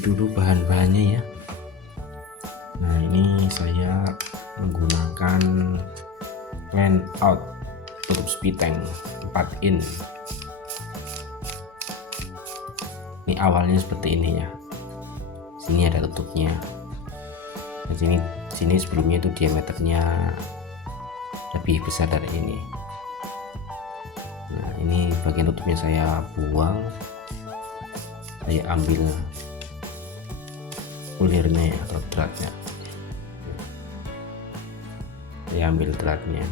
dulu bahan-bahannya ya. Nah, ini saya menggunakan clean out tutup spiteng 4 in. Ini awalnya seperti ini ya, sini ada tutupnya, dan sini sebelumnya itu diameternya lebih besar dari ini. Nah, ini bagian tutupnya saya buang, saya ambil ulirnya ya, atau dratnya, saya ambil dratnya,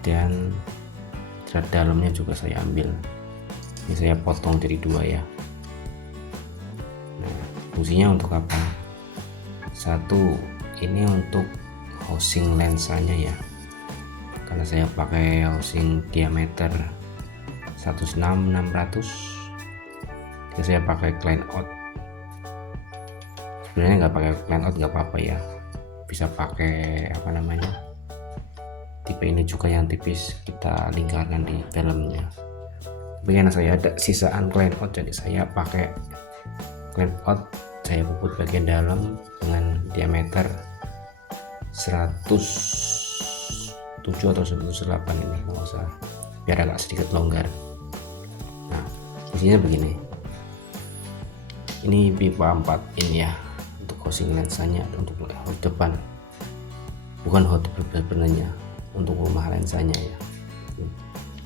dan drat dalamnya juga saya ambil. Ini saya potong jadi 2 ya. Nah, fungsinya untuk apa? Satu, ini untuk housing lensanya ya, karena saya pakai housing diameter 106/600, jadi saya pakai clean out. Sebenarnya nggak pakai clean out nggak apa-apa ya, bisa pakai apa namanya, tipe ini juga yang tipis, kita lingkarkan di dalamnya. Tapi karena saya ada sisaan clean out, jadi saya pakai clean out, saya puput bagian dalam dengan diameter 107 atau 108 ini kalau salah, biar agak sedikit longgar. Nah, fungsinya begini, ini pipa 4 in ya, untuk housing lensanya, untuk hood depan, bukan hood bebenarnya, untuk rumah lensanya ya.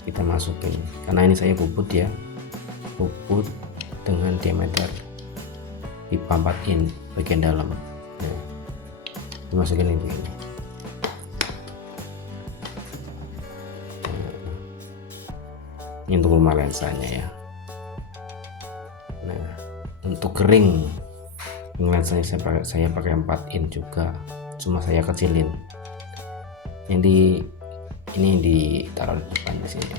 Kita masukin, karena ini saya puput ya, puput dengan diameter pipa 4 in bagian dalam. Nah, dimasukin ini begini. Ini untuk rumah lensanya ya. Nah, untuk kering lensanya saya pakai 4 in juga, cuma saya kecilin. Yang ini ditaruh di depan di sini.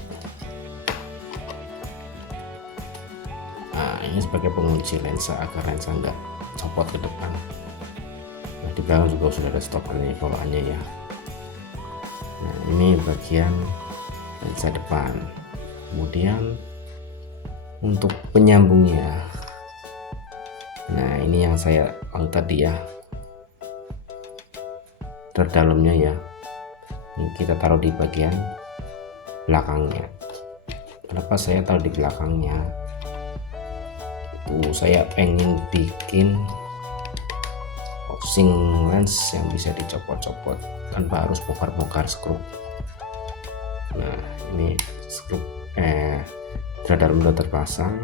Nah, ini sebagai pengunci lensa agar lensa enggak copot ke depan. Nah, di belakang juga sudah ada stopernya bawaannya ya. Nah, ini bagian lensa depan. Kemudian untuk penyambungnya, nah ini yang saya tadi ya, terdalamnya ya, ini kita taruh di bagian belakangnya. Kenapa saya taruh di belakangnya? Itu saya pengen bikin housing lens yang bisa dicopot-copot tanpa harus bongkar-bongkar skru. Nah, ini skru drat dalam sudah terpasang.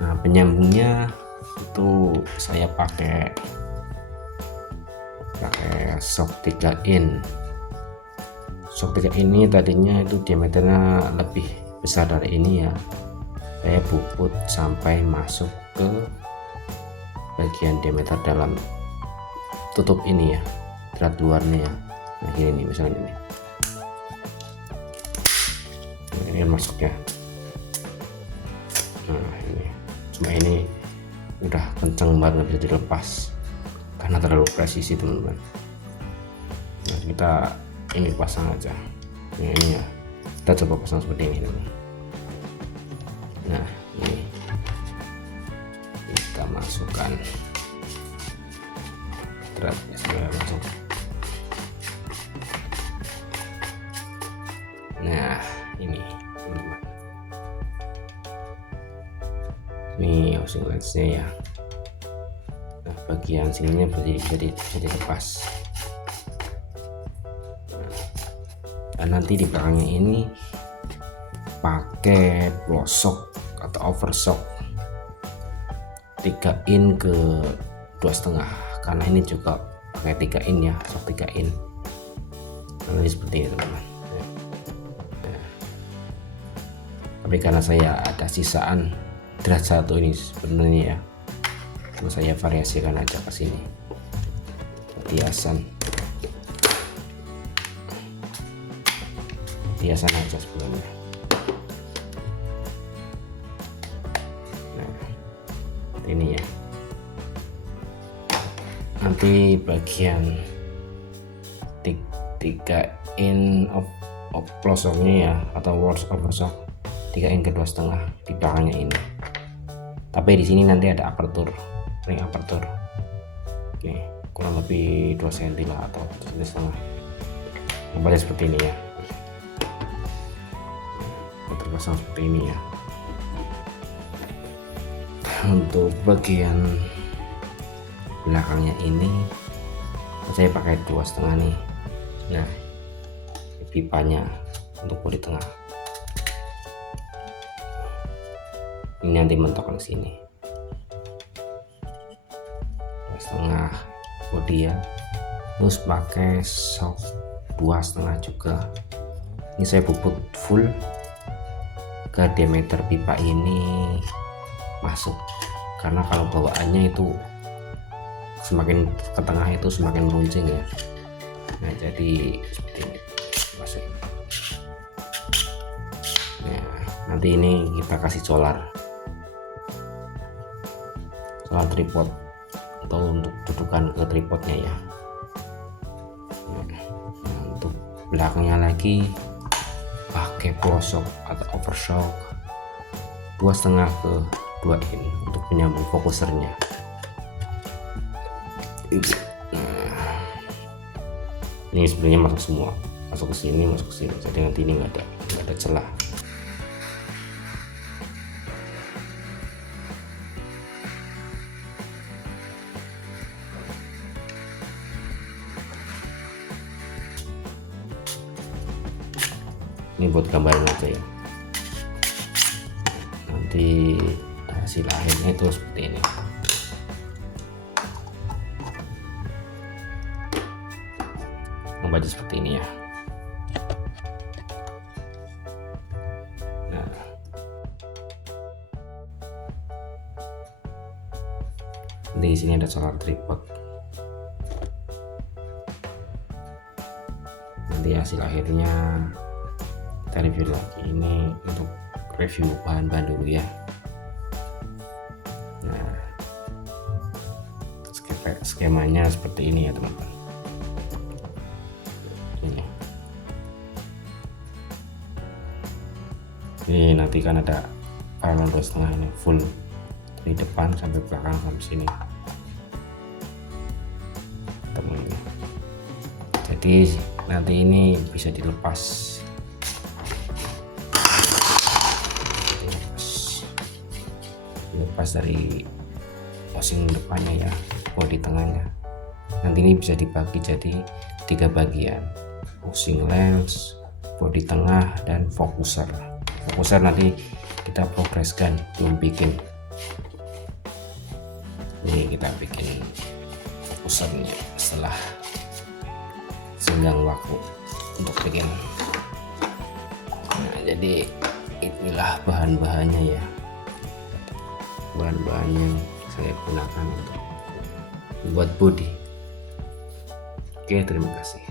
Nah, penyambungnya itu saya pakai shock 3 in. Shock 3 ini tadinya itu diameternya lebih besar dari ini ya, saya puput sampai masuk ke bagian diameter dalam tutup ini ya, drat luarnya ya. Nah, gini nih misalnya ini. Nah, ini masuknya. Nah, ini cuma ini udah kenceng banget, nggak bisa dilepas karena terlalu presisi teman-teman. Nah, kita ini pasang aja. Nah, ini ya, kita coba pasang seperti ini teman. Nah, ini kita masukkan dratnya sudah masuk. Nah, ini teman-teman, ini housing lensnya ya. Nah, bagian sininya bisa dilepas. Dan nanti di belakangnya ini pakai pelosok atau overshock 3 in ke 2,5, karena ini juga pakai 3 in ya, shock 3 in. Nah, ini seperti ini teman-teman. Nah, tapi karena saya ada sisaan drat 1 ini sebenarnya ya, cuma saya variasikan aja ke sini hiasan aja sebelumnya. Nah, ini ya, nanti bagian 3 in of pelosoknya ya, atau walls overshock 3 in ke 2,5 di belakangnya ini. tapi di sini nanti ada aperture, ring aperture. Oke, kurang lebih 2 cm lah atau 1,5 cm. Nampaknya seperti ini ya, terpasang seperti ini ya. Untuk bagian belakangnya ini saya pakai 2,5 nih. Nah, pipanya untuk bodi tengah ini nanti mentok ke sini, 2,5 bodi ya. Terus pakai shock 2,5 juga. Ini saya bubut full ke diameter pipa ini masuk, karena kalau bawaannya itu semakin ke tengah itu semakin meruncing ya. Nah, jadi seperti ini masuk. Nah, nanti ini kita kasih solar tripod atau untuk dudukan ke tripodnya ya. Nah, untuk belakangnya lagi pakai pelosok atau overshock 2,5 ke 2 in untuk menyambung fokusernya. Nah, ini sebenarnya masuk semua, masuk ke sini, masuk ke sini, jadi nanti ini nggak ada celah. Ini buat gambaran aja ya, nanti hasil akhirnya itu seperti ini. Membaca seperti ini ya. Nah, di sini ada solar tripod. Nanti hasil akhirnya kita review lagi. Ini untuk review bahan-bahan dulu ya. Nah, skemanya seperti ini ya teman-teman. Ini nanti kan ada paralon 2,5 ini full dari depan sampai belakang sampai sini teman ini. Jadi nanti ini bisa dilepas dari housing depannya ya, bodi tengahnya. Nanti ini bisa dibagi jadi 3 bagian, housing lens, bodi tengah, dan fokuser. Fokuser nanti kita progreskan, belum bikin. Ini kita bikin fokusernya setelah senggang waktu untuk bikin. Nah, jadi inilah bahan-bahannya ya, bahan-bahan yang saya gunakan untuk membuat bodi. Oke, terima kasih.